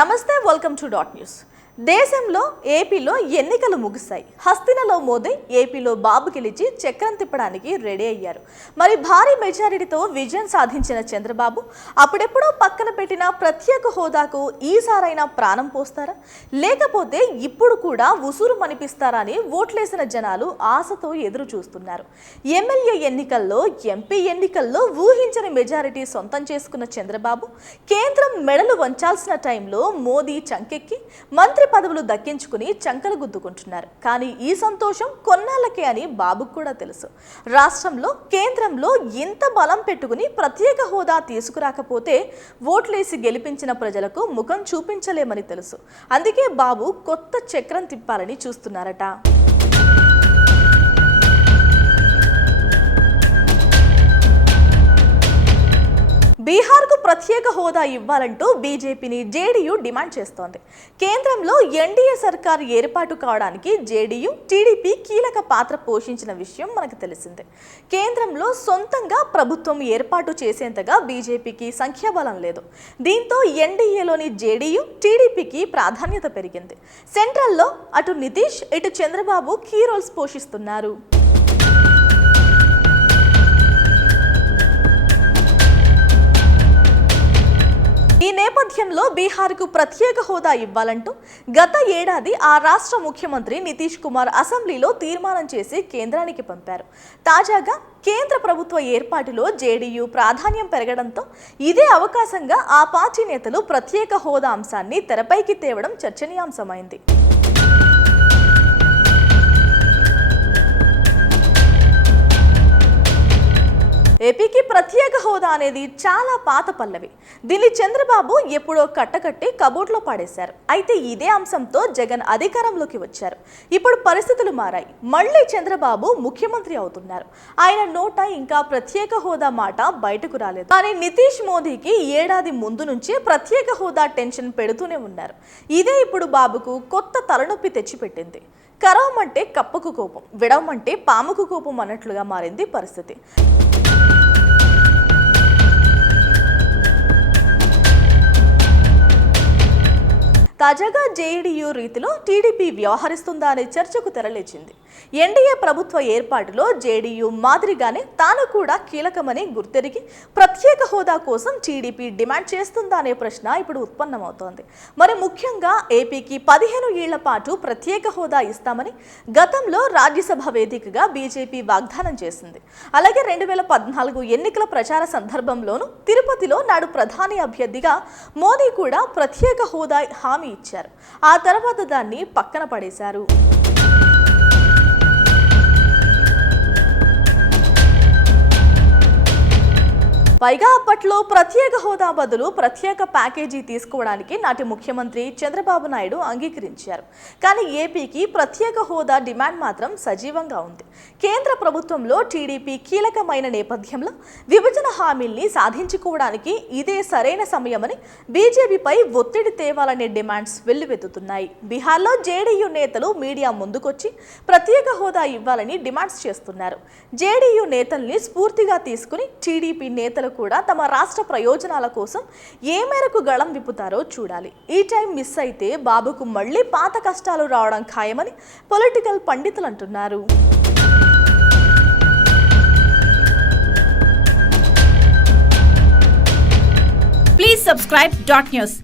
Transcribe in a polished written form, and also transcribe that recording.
నమస్తే, welcome to dot news. దేశంలో ఏపీలో ఎన్నికలు ముగిశాయి. హస్తినలో మోదీ ఏపీలో బాబు గెలిచి చక్రం తిప్పడానికి రెడీ అయ్యారు. మరి భారీ మెజారిటీతో విజయం సాధించిన చంద్రబాబు అప్పుడెప్పుడో పక్కన పెట్టిన ప్రత్యేక హోదాకు ఈసారైనా ప్రాణం పోస్తారా, లేకపోతే ఇప్పుడు కూడా ఉసురు మనిపిస్తారని ఓట్లేసిన జనాలు ఆశతో ఎదురు చూస్తున్నారు. ఎమ్మెల్యే ఎన్నికల్లో, ఎంపీ ఎన్నికల్లో ఊహించని మెజారిటీ సొంతం చేసుకున్న చంద్రబాబు కేంద్రం మెడలు వంచాల్సిన టైంలో మోదీ చంకెక్కి మంత్రి పదవులు దక్కించుకుని చంకలు గుద్దుకుంటున్నారు. కానీ ఈ సంతోషం కొన్నాళ్ళకే అని బాబుకు కూడా తెలుసు. రాష్ట్రంలో, కేంద్రంలో ఇంత బలం పెట్టుకుని ప్రత్యేక హోదా తీసుకురాకపోతే ఓట్లేసి గెలిపించిన ప్రజలకు ముఖం చూపించలేమని తెలుసు. అందుకే బాబు కొత్త చక్రం తిప్పాలని చూస్తున్నారట. బీహార్కు ప్రత్యేక హోదా ఇవ్వాలంటూ బీజేపీని జేడీయూ డిమాండ్ చేస్తోంది. కేంద్రంలో ఎన్డీఏ సర్కారు ఏర్పాటు కావడానికి జేడీయూ, టీడీపీ కీలక పాత్ర పోషించిన విషయం మనకు తెలిసిందే. కేంద్రంలో సొంతంగా ప్రభుత్వం ఏర్పాటు చేసేంతగా బీజేపీకి సంఖ్యాబలం లేదు. దీంతో ఎన్డీఏలోని జేడీయూ, టీడీపీకి ప్రాధాన్యత పెరిగింది. సెంట్రల్లో అటు నితీష్, ఇటు చంద్రబాబు కీ రోల్స్ పోషిస్తున్నారు. ఈ నేపథ్యంలో బీహార్కు ప్రత్యేక హోదా ఇవ్వాలంటూ గత ఏడాది ఆ రాష్ట్ర ముఖ్యమంత్రి నితీష్ కుమార్ అసెంబ్లీలో తీర్మానం చేసి కేంద్రానికి పంపారు. తాజాగా కేంద్ర ప్రభుత్వ ఏర్పాటులో జేడీయూ ప్రాధాన్యం పెరగడంతో ఇదే అవకాశంగా ఆ పార్టీ నేతలు ప్రత్యేక హోదా అంశాన్ని తెరపైకి తేవడం చర్చనీయాంశమైంది. ఏపీకి ప్రత్యేక హోదా అనేది చాలా పాత పల్లవి. దీన్ని చంద్రబాబు ఎప్పుడో కట్టకట్టి కబోర్డ్లో పాడేశారు. అయితే ఇదే అంశంతో జగన్ అధికారంలోకి వచ్చారు. ఇప్పుడు పరిస్థితులు మారాయి. మళ్ళీ చంద్రబాబు ముఖ్యమంత్రి అవుతున్నారు. ఆయన నోట ఇంకా ప్రత్యేక హోదా మాట బయటకు రాలేదు. కానీ నితీష్ మోదీకి ఏడాది ముందు నుంచే ప్రత్యేక హోదా టెన్షన్ పెడుతూనే ఉన్నారు. ఇదే ఇప్పుడు బాబుకు కొత్త తలనొప్పి తెచ్చిపెట్టింది. కరవమంటే కప్పకు కోపం, విడవమంటే పాముకు కోపం అన్నట్లుగా మారింది పరిస్థితి. తాజాగా జేడీయూ రీతిలో టీడీపీ వ్యవహరిస్తుందా అనే చర్చకు తెరలేచింది. ఎన్డీఏ ప్రభుత్వ ఏర్పాటులో జేడీయూ మాదిరిగానే తాను కూడా కీలకమని గుర్తెరిగి ప్రత్యేక హోదా కోసం టీడీపీ డిమాండ్ చేస్తుందా అనే ప్రశ్న ఇప్పుడు ఉత్పన్నమవుతోంది. మరి ముఖ్యంగా ఏపీకి 15 ఏళ్ల పాటు ప్రత్యేక హోదా ఇస్తామని గతంలో రాజ్యసభ వేదికగా బీజేపీ వాగ్దానం చేసింది. అలాగే 2014 ఎన్నికల ప్రచార సందర్భంలోనూ తిరుపతిలో నాడు ప్రధాని అభ్యర్థిగా మోదీ కూడా ప్రత్యేక హోదా హామీ ఇచ్చారు. ఆ తర్వాత దాన్ని పక్కన పడేశారు. పైగా అప్పట్లో ప్రత్యేక హోదా బదులు ప్రత్యేక ప్యాకేజీ తీసుకోవడానికి నాటి ముఖ్యమంత్రి చంద్రబాబు నాయుడు అంగీకరించారు. కానీ ఏపీకి ప్రత్యేక హోదా డిమాండ్ మాత్రం సజీవంగా ఉంది. కేంద్ర ప్రభుత్వంలో టీడీపీ కీలకమైన నేపథ్యంలో విభజన హామీల్ని సాధించుకోవడానికి ఇదే సరైన సమయమని బీజేపీపై ఒత్తిడి తేవాలనే డిమాండ్స్ వెల్లువెత్తుతున్నాయి. బీహార్లో జేడీయూ నేతలు మీడియా ముందుకొచ్చి ప్రత్యేక హోదా ఇవ్వాలని డిమాండ్స్ చేస్తున్నారు. జేడీయూ నేతల్ని స్ఫూర్తిగా తీసుకుని టీడీపీ నేతలు కూడా తమ రాష్ట్ర ప్రయోజనాల కోసం ఏ మేరకు గళం విప్పుతారో చూడాలి. ఈ టైం మిస్ అయితే బాబుకు మళ్లీ పాత కష్టాలు రావడం ఖాయమని పొలిటికల్ పండితులు అంటున్నారు. Please subscribe Dot News.